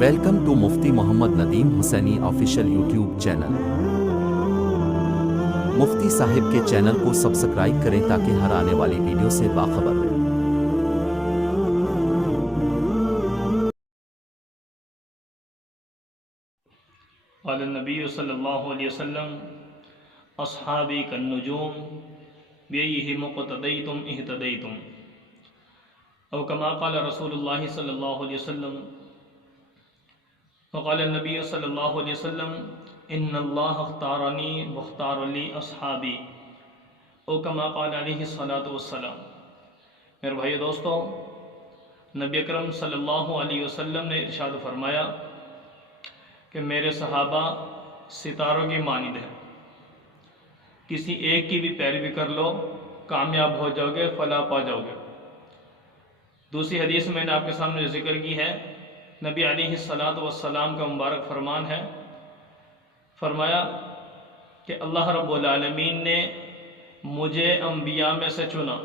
Welcome to Mufti Muhammad Nadeem Hussaini official YouTube channel. مفتی صاحب کے چینل کو سبسکرائب کریں تاکہ ہر آنے والی ویڈیو سے باخبر رہیں۔ قال النبی صلی اللہ علیہ وسلم اصحابی کالنجوم بیئہم اقتدیتم اہتدیتم، او کما قال رسول اللہ صلی اللہ علیہ وسلم۔ وقال النبی صلی اللہ علیہ وسلم ان اللہ اختارنی واختار لی اصحابی، او کما قال علیہ الصلاۃ والسلام۔ میرے بھائی دوستو، نبی اکرم صلی اللہ علیہ وسلم نے ارشاد فرمایا کہ میرے صحابہ ستاروں کی مانند ہیں، کسی ایک کی بھی پیروی کر لو کامیاب ہو جاؤ گے، فلاح پا جاؤ گے۔ دوسری حدیث میں نے آپ کے سامنے ذکر کی ہے، نبی علیہ الصلاۃ والسلام کا مبارک فرمان ہے، فرمایا کہ اللہ رب العالمین نے مجھے انبیاء میں سے چنا،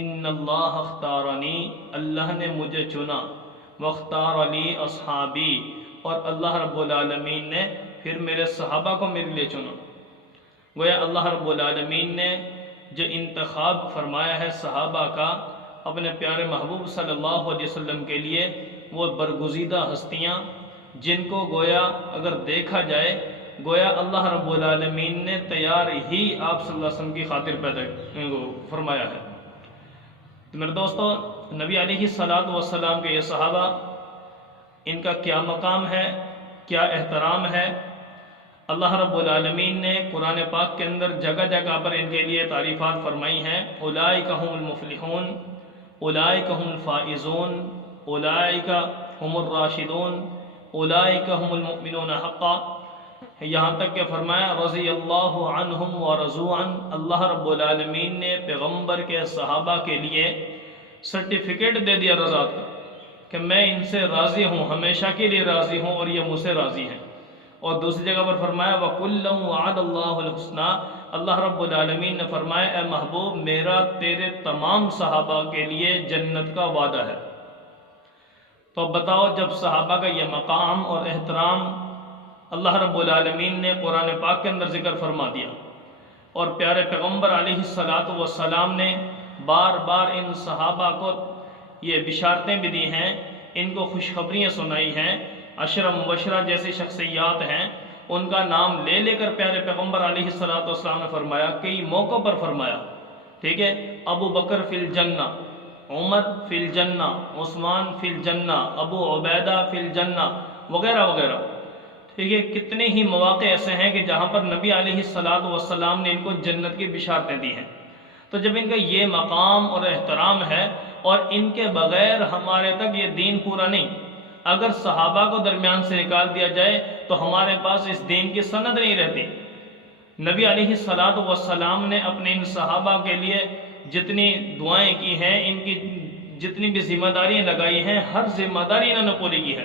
ان اللہ اختارنی، اللہ نے مجھے چنا، واختار لی اصحابی، اور اللہ رب العالمین نے پھر میرے صحابہ کو میرے لیے چنا۔ گویا اللہ رب العالمین نے جو انتخاب فرمایا ہے صحابہ کا اپنے پیارے محبوب صلی اللہ علیہ وسلم کے لیے، وہ برگزیدہ ہستیاں جن کو گویا اگر دیکھا جائے گویا اللہ رب العالمین نے تیار ہی آپ صلی اللہ علیہ وسلم کی خاطر پیدا فرمایا ہے۔ تو میرے دوستو، نبی علیہ الصلاۃ والسلام کے یہ صحابہ، ان کا کیا مقام ہے، کیا احترام ہے۔ اللہ رب العالمین نے قرآن پاک کے اندر جگہ جگہ پر ان کے لیے تعریفات فرمائی ہیں، اولئک هم المفلحون، اولئک هم الفائزون، اولئک هم الراشدون، اولئک هم المؤمنون حقا، یہاں تک کہ فرمایا رضی اللہ عنہم ورضوا عنہ۔ اللہ رب العالمین نے پیغمبر کے صحابہ کے لیے سرٹیفکیٹ دے دیا رضا کا کہ میں ان سے راضی ہوں، ہمیشہ کے لیے راضی ہوں، اور یہ مجھ سے راضی ہیں۔ اور دوسری جگہ پر فرمایا وَكُلًّا وَعَدَ اللَّهُ الْحُسْنَىٰ، اللہ رب العالمین نے فرمایا اے محبوب، میرا تیرے تمام صحابہ کے لیے جنت کا وعدہ ہے۔ تو اب بتاؤ، جب صحابہ کا یہ مقام اور احترام اللہ رب العالمین نے قرآن پاک کے اندر ذکر فرما دیا، اور پیارے پیغمبر علیہ الصلاۃ والسلام نے بار بار ان صحابہ کو یہ بشارتیں بھی دی ہیں، ان کو خوشخبریاں سنائی ہیں، عشرہ مبشرہ جیسی شخصیات ہیں، ان کا نام لے لے کر پیارے پیغمبر علیہ الصلاۃ والسلام نے فرمایا، کئی موقعوں پر فرمایا، ٹھیک ہے، ابو بکر فی الجنہ، عمر فی الجنہ، عثمان فی الجنہ، ابو عبیدہ فی الجنہ، وغیرہ وغیرہ، ٹھیک ہے۔ کتنے ہی مواقع ایسے ہیں کہ جہاں پر نبی علیہ الصلاۃ والسلام نے ان کو جنت کی بشارتیں دی ہیں۔ تو جب ان کا یہ مقام اور احترام ہے، اور ان کے بغیر ہمارے تک یہ دین پورا نہیں، اگر صحابہ کو درمیان سے نکال دیا جائے تو ہمارے پاس اس دین کی سند نہیں رہتی۔ نبی علیہ الصلاۃ والسلام نے اپنے ان صحابہ کے لیے جتنی دعائیں کی ہیں، ان کی جتنی بھی ذمہ داریاں لگائی ہیں، ہر ذمہ داری انہوں نے پوری کی ہے۔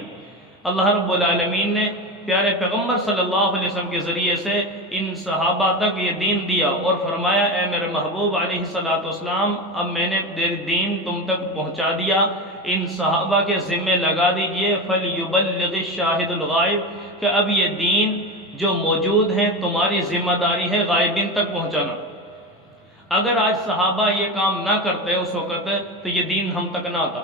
اللہ رب العالمین نے پیارے پیغمبر صلی اللہ علیہ وسلم کے ذریعے سے ان صحابہ تک یہ دین دیا، اور فرمایا اے میرے محبوب علیہ الصلاۃ والسلام، اب میں نے دین تم تک پہنچا دیا، ان صحابہ کے ذمے لگا دیجئے، فَلْيُبَلِّغِ الشَّاهِدُ الْغَائِبُ، کہ اب یہ دین جو موجود ہیں تمہاری ذمہ داری ہے غائبین تک پہنچانا۔ اگر آج صحابہ یہ کام نہ کرتے اس وقت تو یہ دین ہم تک نہ آتا،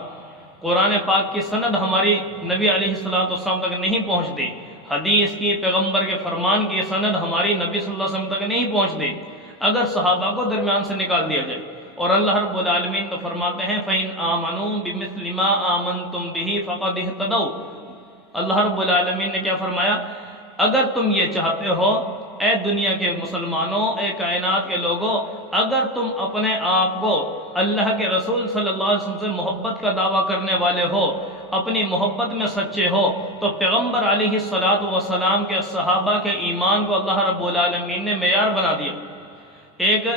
قرآن پاک کی سند ہماری نبی علیہ الصلاۃ والسلام تک نہیں پہنچتی، حدیث کی، پیغمبر کے فرمان کی سند ہماری نبی صلی اللہ علیہ وسلم تک نہیں پہنچتی اگر صحابہ کو درمیان سے نکال دیا جائے۔ اور اللہ رب العالمین تو فرماتے ہیں فَإِنْ آمَنُوا بِمِثْلِ مَا آمَنْتُمْ بِهِ فَقَدِ اهْتَدَوْا، اللہ رب العالمین نے کیا فرمایا، اگر تم یہ چاہتے ہو اے دنیا کے مسلمانوں، اے کائنات کے لوگوں، اگر تم اپنے آپ کو اللہ کے رسول صلی اللہ علیہ وسلم سے محبت کا دعویٰ کرنے والے ہو، اپنی محبت میں سچے ہو، تو پیغمبر علیہ الصلاۃ والسلام کے صحابہ کے ایمان کو اللہ رب العالمین نے معیار بنا دیا۔ ایک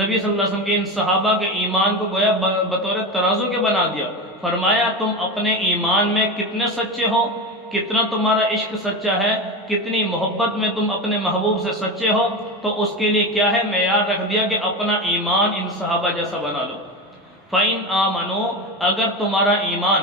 نبی صلی اللہ علیہ وسلم کے ان صحابہ کے ایمان کو گویا بطور ترازو کے بنا دیا، فرمایا تم اپنے ایمان میں کتنے سچے ہو، کتنا تمہارا عشق سچا ہے، کتنی محبت میں تم اپنے محبوب سے سچے ہو، تو اس کے لیے کیا ہے، معیار رکھ دیا کہ اپنا ایمان ان صحابہ جیسا بنا لو۔ فَإِنْ آمَنُوا، اگر تمہارا ایمان